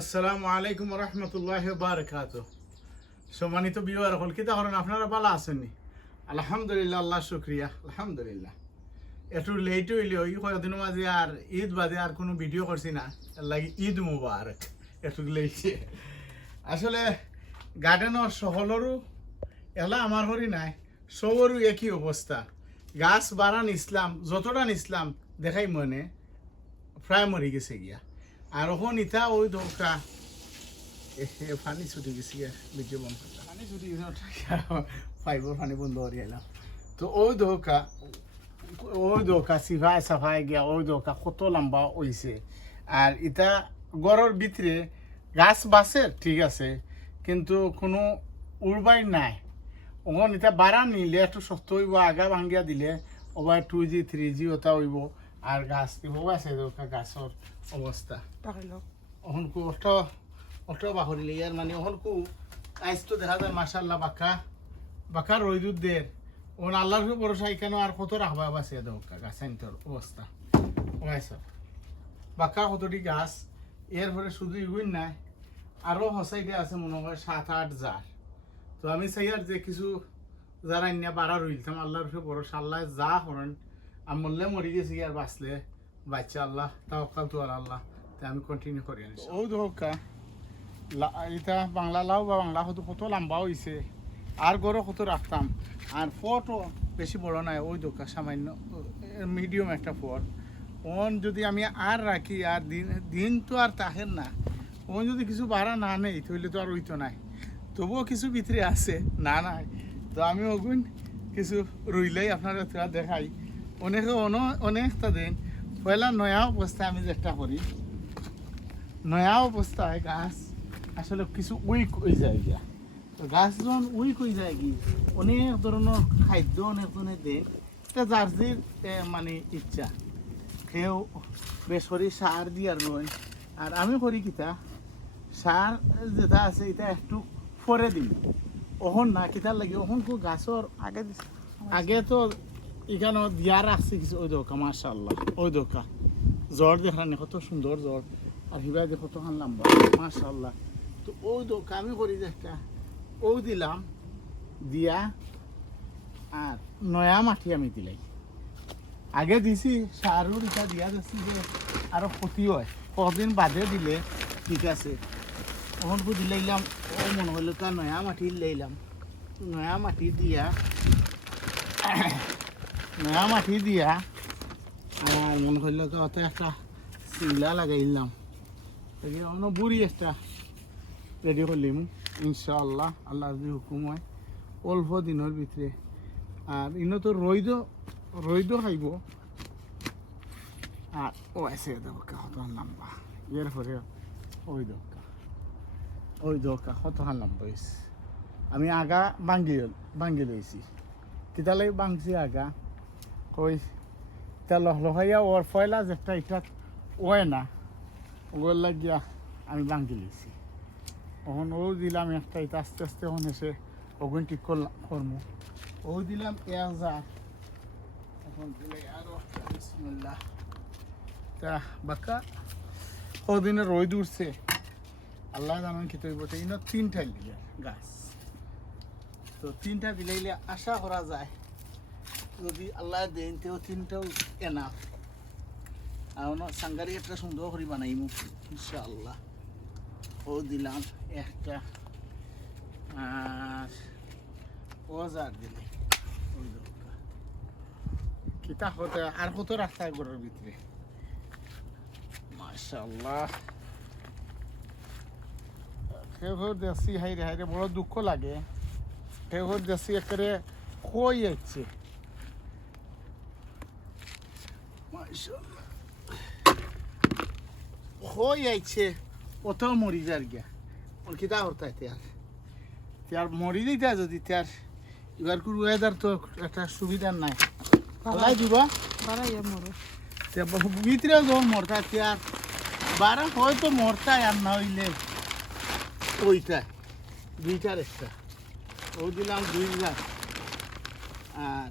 আসসালামু আলাইকুম রহমতুল্লাহ বারকাত সম্মানিত বিবার হল কিতা করেন আপনারা ভালো আছেননি? আলহামদুলিল্লাহ, আল্লাহ শুক্রিয়া, আলহামদুলিল্লাহ। একটু লেট হইলে ওই কয়েকদিনের মাঝে আর ঈদ বাদে আর কোনো ভিডিও করছি না। লাগি ঈদ মুবারক, একটু লেটে আসলে গার্ডেনের সকলেরও এলা আমার হরি নাই সবরও একই অবস্থা। গাছ বাড়ান ইসলাম, যতটা ইসলাম দেখাই মনে, প্রায় মরে গেছে গিয়া। আর ওখান ইতা ওই দৌকা পানি ছুটি গেছি বিদ্যুৎ বন্ধ করলাম। পানি ছুটি গেছে পাইপর পানি বন্ধ করে এলাম তো ওই দৌকা ওই দৌকা সিফাই সাফাই গিয়া ওই দৌকা কত লম্বা হইছে আর ইটা গড়ের ভিতরে গাছ বাসে ঠিক আছে কিন্তু কোনো উর্বাই নাই। ওখান এটা বাড়া নিলে একটু শক্ত হইব আগা ভাঙ্গিয়া দিলে ওবার টু জি থ্রি জি ওটা হইব। আর গাছ দিব আছে গাছর অবস্থা। অহনকু অষ্ট অষ্ট বাহরিলে ইয়ার মানে অহনকু আইস তো দেখা যায় মাশাল্লাহ বাঁকা। বাঁকা রইদুর দের ওন আল্লাহর ভরসা এখানে আর কত রাখবা বাসে দৌকা গাছ আইনতর অবস্থা। ওয়াইস বাঁকা কতটি গাছ এর পরে শুধু ইগুই নাই আরও হসাইতে আছে মনে হয় সাত আট জার। তো আমি চাই আর যে কিছু যারা ইন্যা বাড়া রইলতাম আল্লাহর ভরসা আল্লাহ যা করেন আর মরলে মরি গেছি আর বাঁচলে। বাচ্চা আল্লাহ তাওকাল তো আল্লাহ। তাই আমি কন্টিনিউ করি ও ধোকা এটা বাংলা লাউ বা বাংলা হয়তো কত লম্বা হয়েছে আর গরো কত রাখতাম। আর ফটো বেশি বড় নাই, ওই দোকা সামান্য মিডিয়াম একটা ফট ওন যদি আমি আর রাখি, আর দিন দিন তো আর তাহের না। ওন যদি কিছু বাড়া না নেই, তাহলে তো আর ওইতো নাই। তবুও কিছু ভিতরে আছে, না নাই। তো আমি ওগুন কিছু রইলেই আপনারা দেখাই। অনেকে অন অনেকটা দিন পয়লা নয়া অবস্থায় আমি যেটা করি নয়া অবস্থায় গাছ আসলে কিছু উইক হয়ে যায় গিয়া। তো গাছ যখন উইক হয়ে যায় কি অনেক ধরনের খাদ্য অনেক ধরনের দেন এটা এ, মানে ইচ্ছা। কেউ বেসরি সার দিয়ার রয় আর আমি করি কিতা সার যেটা আছে এটা একটু পরে দিই। ওহন না কিতার লাগে ওহন কো গাছর আগে। আগে তো এখানে দিয়া রাখছে কিছু, ওই দোকা মাশাল্লাহ ওই দোকা। জ্বর দেখানি কত সুন্দর জ্বর। আর হিবাই দেখো তো হান লম্বা মাশাল্লাহ তো ওই দোকা আমি করি একটা, ও দিলাম, দিয়া, আর নয়া মাটি আমি দিলাই। আগে দিছি, সারুর ইটা দিয়া দিচ্ছি যে আরও ক্ষতি হয়। কদিন বাদে দিলে, ঠিক আছে। তখন বুঝি লাইলাম ও মনে হলো তা নয়া মাটি লাইলাম নয়া মাটি দিয়া নয়া মাটি দিয়া। আর মনে হইল তো অত একটা সিংলা লাগাইলাম অন্য বুড়ি একটা রেডি করলিম, ইনশাআল্লাহ, আল্লাহ যদি হুকুম হয়, অল্প দিনের ভিতরে। আর ইনো তো রইদ রইদ খাইব। আর ও আছে দরকার হতো লম্বা। এর পরে ওই দরকার ওই দরকার হতো লম্বা আমি আগা ভাঙ্গি ভাঙ্গি লইছি। কিতালাই ভাঙছি আগা। কই, তা লহলহাইয়া ওর ফয়লা যেটা এটা ওয় না ওগুলো লাগিয়া আমি ভাঙ্গি লইছি। তখন ও দিলাম একটা এটা আস্তে আস্তে এখন এসে ওগুন ঠিক করলাম করব ও দিলাম এক হাজার এখন আরও তা বাক্কা কদিনে রোদ উঠছে। আল্লাহ জানান কি তৈব তিনটাই দিলে গাছ। তো তিনটা বিলাইলে আশা করা যায়। যদি আল্লাহ দেন, তেও তিনটাও এনা আর সাংগারি একটা সুন্দর করে বানাইম, ইনশাআল্লাহ। ও দিলাম একটা, আর ও যার দিলে কিতা হতে, আর কত রাস্তা ঘরের ভিতরে? মাশাল্লাহ কেউ দেশি হাইরে হাইরে বড় দুঃখ লাগে। কেউ দেশি একেবারে কই যাচ্ছে অত মরি যার গিয়া ওর কিতা তার মরি দিতা যদি তার এবার কোন ওয়েদার তো একটা সুবিধা নাই দিবা বাড়াইয়া মরো তে ভিতরে যখন মরতা তার বারা হয়তো মরতা আর না হইলে ওইটা দুইটার একটা ও দিলাম দুই আর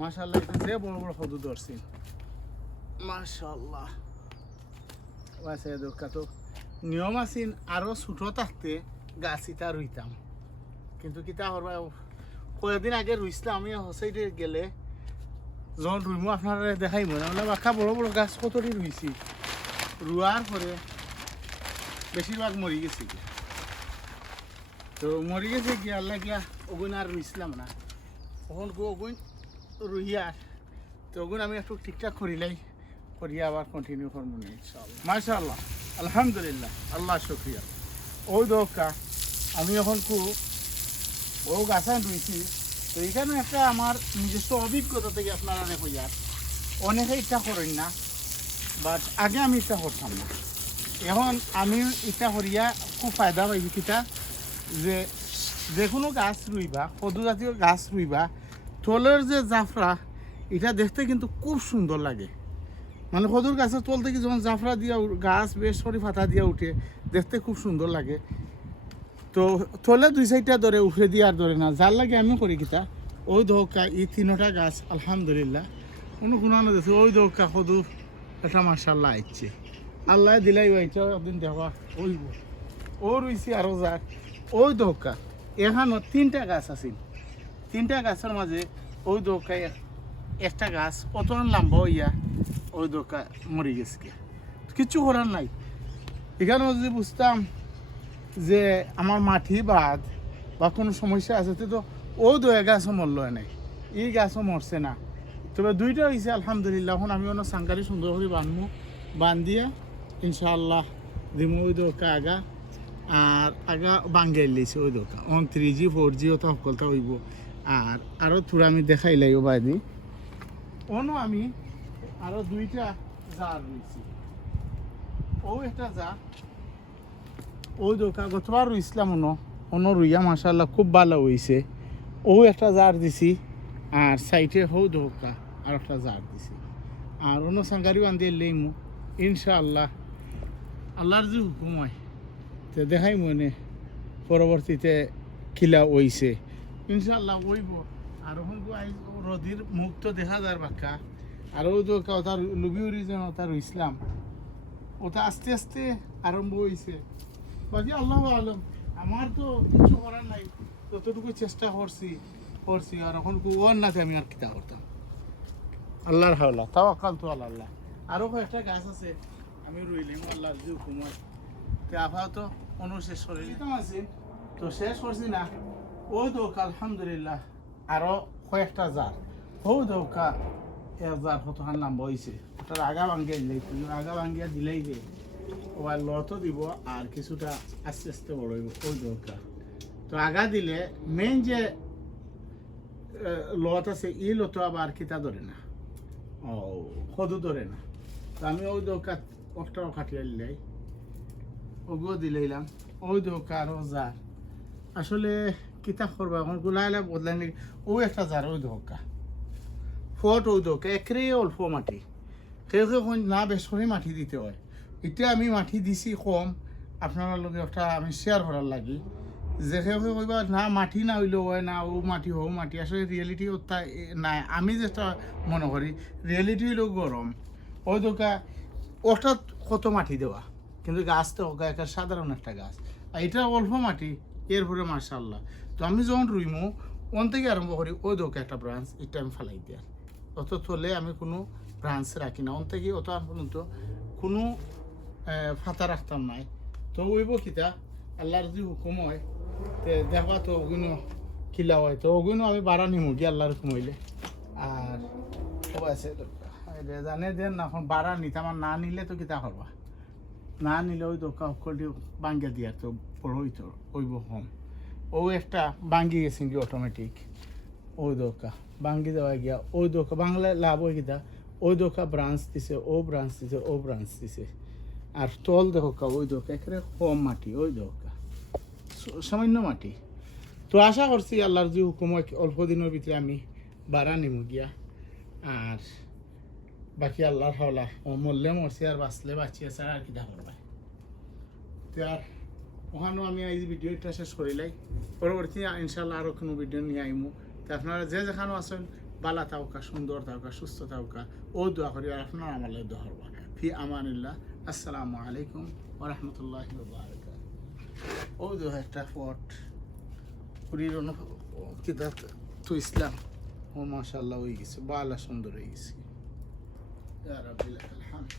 মাশাল্লাহ এটা যে বড় বড় সদু ধরছি। মাশাল্লাহ আছে দরকার তো। নিয়ম আছিল আরও ছোটো থাকতে গাছ ইটা রুইতাম। কিন্তু কিতা করবা কয়েকদিন আগে রুইছিলাম আমি হসাইতে গেলে যখন রুইমো আপনারা দেখাইব না বলে বাক্কা বড় বড় গাছ কতটি রুইছি। রুয়ার পরে বেশিরভাগ মরি গেছে গিয়া। তো মরি গেছে গিয়া আল্লাহ গিয়া ওগুন আর রুইছিলাম না। গো ওগুন রুইয়ার তো ওগুন আমি একটু ঠিকঠাক করিলাই করিয়া আবার কন্টিনিউ করব না, ইনশাআল্লাহ। মাশাআল্লাহ, আলহামদুলিল্লাহ, আল্লাহ শুক্রিয়া। ওই দোকা, আমি এখন খুব ও গাছান রুইছি তো এখানে একটা আমার নিজস্ব অভিজ্ঞতা থেকে আপনারা দেখো যার অনেকে ইচ্ছা করেন না বাট আগে আমি ইচ্ছা করতাম না। এখন আমি ইচ্ছা করিয়া খুব ফায়দা পাইছি কিতা, যে যে কোনো গাছ রুইবা সদু জাতীয় গাছ রুইবা তলের যে জাফরা, এটা দেখতে কিন্তু খুব সুন্দর লাগে। মানে সদুর গাছের তল থেকে যখন জাফরা দিয়া গাছ বেশ করে ফাতা দিয়া উঠে, দেখতে খুব সুন্দর লাগে। তো তলে দুই সাইডটা ধরে উঠে দিয়ে আর ধরে না, যার লাগে আমি করি কিতা, ওই দৌকা এই তিনটা গাছ, আলহামদুলিল্লাহ, কোনো গুণানো দিয়েছে ওই দৌকা সদু এটা মার্শাল্লাহ আইছে। আল্লাহ দিলাই আইছে একদিন দেওয়া ওইব ও রুইছি আরও যাক ওই দৌকা এখানো তিনটা গাছ আছিল। তিনটা গাছের মাঝে ওই দৌকায় একটা গাছ অত লম্বা হইয়া ওই দোকা মরে গেছে। কিচ্ছু করার নাই। এখানে যদি বুঝতাম যে আমার মাটি বাদ বা কোনো সমস্যা আছে, তো ও দয়া গাছও মরল নাই এই গাছও মরছে না। তবে দুইটা হয়েছে আলহামদুলিল্লাহ। এখন আমি অন্য সাংকারি সুন্দর করে বানবো বান বান্ধিয়া, ইনশাআল্লাহ দিমু ওই দোকা আগা। আর আগা বাঙ্গাই লাইছে ওই দোকা অন থ্রি জি ফোর জি ওটা সকলটা হইব। আর আরও থোড়া আমি দেখাই লাইব বাইদি অন্য আমি আরও দুইটা জার রয়েছি। ও একটা জার। ও দোকা গতবার রুইছিলাম অন্য অন্য রুইয়া মাসাল্লাহ খুব ভালো হয়েছে ও একটা জার দিছি আর সাইটে হৌ দোকা আর একটা জার দিছি। আর অন্য সাঙ্গারি বান্ধিয়ে লেইমু, ইনশাআল্লাহ। আল্লাহর যে হুকুম হয়, তো দেখাই মনে পরবর্তীতে খিলা হইছে। ইনশাআল্লাহ ওইব আর এখন তো আইজ রদির মুখ তো দেখা যায় বাক্কা। আর ওই তো ওটা লুবি উড়িজন ওটা রইছিলাম ওটা আস্তে আস্তে আরম্ভ হয়েছে বাকি আল্লাহ আলম আমার তো কিছু করার নাই। যতটুকু চেষ্টা করছি করছি আর এখন ওর নাতে আমি আর কিতা করতাম আল্লাহর হাওলা তাও আকাল তো আল্লাহ আরও কয়েকটা গাছ আছে। আমি রইলাম আল্লাহর যে হুকুমত। তে আপাতত অনুশেষ করে আছে? তো শেষ করছি না। ও দৌকা আলহামদুলিল্লাহ আরও কয়েকটা জার ও দৌকা এক জার কতখান নাম বইছে ওটার আগা ভাঙ্গিয়া আগা ভাঙ্গিয়া দিলেই যে ও দিব আর কিছুটা আস্তে আস্তে বড় হইব তো আগা দিলে মেইন যে লত আছে এই লত আবার কিতা ধরে না ও সদু ধরে না তো আমি ওই দরকার অষ্টাও কাটিয়ে দিলাই ওগুলো দিলাইলাম ওই দরকার ও যার আসলে কিতা করবা এখন গুলাইলা বদলাই ও একটা যার ওই দরকার ফট ওই দরকার একরে অল্প মাটি। কেউ কেউ না বেশ করে মাটি দিতে হয়। এতিয়া আমি মাটি দিছি কম আপনারা লগে একটা আমি শেয়ার করার লাগি। যে কেউ কেউ কইবা না মাটি না হইলেও হয়, না ও মাটি, হও মাটি আসলে রিয়েলিটি ওটা নাই। আমি যেটা মনে করি রিয়েলিটি হইল গরম ওই দোকা ওটা কত মাটি দেওয়া কিন্তু গাছ তো একটা সাধারণ একটা গাছ। এটা অল্প মাটি এরপরে মার্শাল্লাহ তো আমি যখন রুইমো ওন থেকে আরম্ভ করি ওই দোকা একটা ব্রাঞ্চ এটা আমি ফেলাই দিয়ার অত তোলে আমি কোনো ব্রাঞ্চ রাখি না। ওন থেকে অত আর পর্যন্ত কোনো ফাতা রাখতাম নাই। তো ওইব কিতা আল্লাহর যদি হুকুম হয়, তে দেখবা তো ওগুলো কিলা হয়। তো ওগুলো আমি বাড়া নিমু কি আল্লাহর হুকুম হইলে। আর আছে জানে দেন না এখন বাড়া নিতে আমার না নিলে তো কিতা করবা না নিলে ওই দোকা সকলটি বাঙ্গা দিয়া তো বড় হইতো ওইব কম ও একটা বাঙ্গি গেছে কি অটোমেটিক ওই দোকা। বাঙ্গি দেওয়া গিয়া ওই দোকা, বাংলায় লাভ হয়ে গিয়া ওই দোকা ব্রাঞ্চ দিছে, ও ব্রাঞ্চ দিছে, ও ব্রাঞ্চ দিছে। আর তল দেখো ওই দোকা, একেবারে কম মাটি, ওই দোকা। সামান্য মাটি। তো আশা করছি আল্লাহর যে হুকুম অল্প দিনের ভিতরে আমি বাড়া নিমু গিয়া। আর বাকি আল্লাহর হাওলা, ও মরলে মরছি, আর বাঁচলে বাঁচিয়ে ছাড়া আর কি দেখা পাই তো আর ওখানেও আমি এই ভিডিওটা শেষ করিলাই পরবর্তী ইনশাল্লাহ আরও কোনো ভিডিও নিয়ে আইমু। তো আপনারা যে যেখানে আছেন বালা থাকা, সুন্দর থাকা, সুস্থ থাকা। ও দোয়া করি আর আপনারা আমার দোয়া করবা। ফি আমানিল্লাহ। আসসালামু আলাইকুম ওরহমতুল্লাহ ও দো একটা ফট। পুরীর অনুভব ইসলাম। ও মাশাল্লাহ হয়ে গেছে বালা সুন্দর হয়ে গেছে। ইয়া রাব্বিল আলহামদ